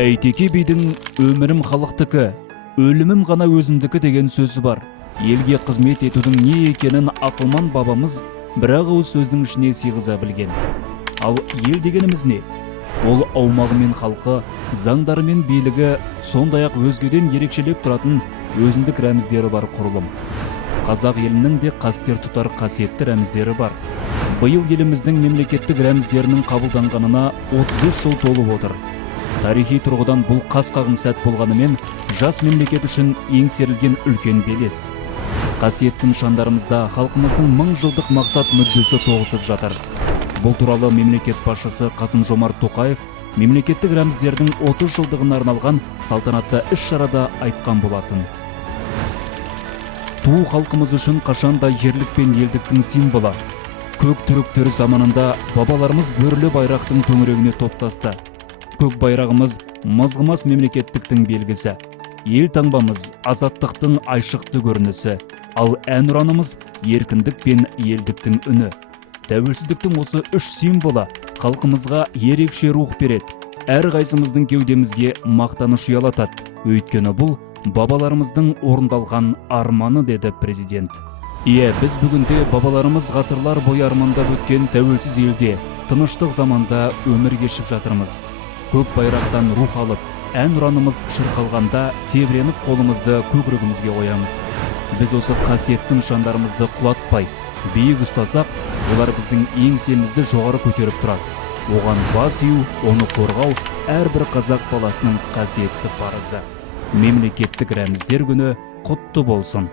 Әйтеке бидің өмірім халықтікі, өлімім ғана өзімдікі деген сөзі бар. Елге қызмет етудің не екенін ақылман бабамыз бір ауыз сөздің ішіне сыйғыза білген. Ал ел дегеніміз не? Ол аумағы мен халқы, заңдары мен билігі, сондай-ақ өзгеден ерекшелеп тұратын өзіндік рәміздері бар құрылым. Қазақ елінің де қастер тұтар қасиетті рәміздері бар. Биыл еліміздің мемлекеттік рәміздерінің қабылданғанына 33 жыл толып отыр. Тарихи тұрғыдан бұл қас қағым сәт болғанымен, жас мемлекет үшін еңсерілген үлкен белес. Қасиетті нышандарымызда халқымыздың 1000 жылдық мақсат мүддесі тоғысып жатыр. Бұл туралы мемлекет басшысы Қасым-Жомарт Тоқаев мемлекеттік рәміздердің 30 жылдығына арналған салтанатты іс-шарада айтқан болатын. Ту халқымыз үшін қашанда ерлік пен елдіктің символы. Көк түріктер заманында бабаларымыз бөрілі байрақтың төңірегіне топтасты. Көк байрағымыз мызғымас мемлекеттіктің белгісі. Ел таңбамыз азаттықтың айшықты көрінісі. Ал әнұранымыз еркіндік пен елдіктің үні. Тәуелсіздіктің осы үш символы халқымызға ерекше рух береді. Әрқайсымыздың кеудемізге мақтаныш ұялатады. Өйткені бұл бабаларымыздың орындалған арманы, деді президент. Біз бүгінде бабаларымыз ғасырлар бойы армандап өткен тәуелсіз елде, тыныштық заманда өмір кешіп жатырмыз. Көк байрақтан рух алып, әнұранымыз шырқалғанда тебіреніп қолымызды көкірегімізге қоямыз. Біз осы қасиетті нышандарымызды құлатпай, биік ұстасақ, олар біздің еңсемізді жоғары көтеріп тұрады. Оған бас ию, оны қорғау әрбір қазақ баласының қасиетті парызы. Мемлекеттік рәміздер күні құтты болсын.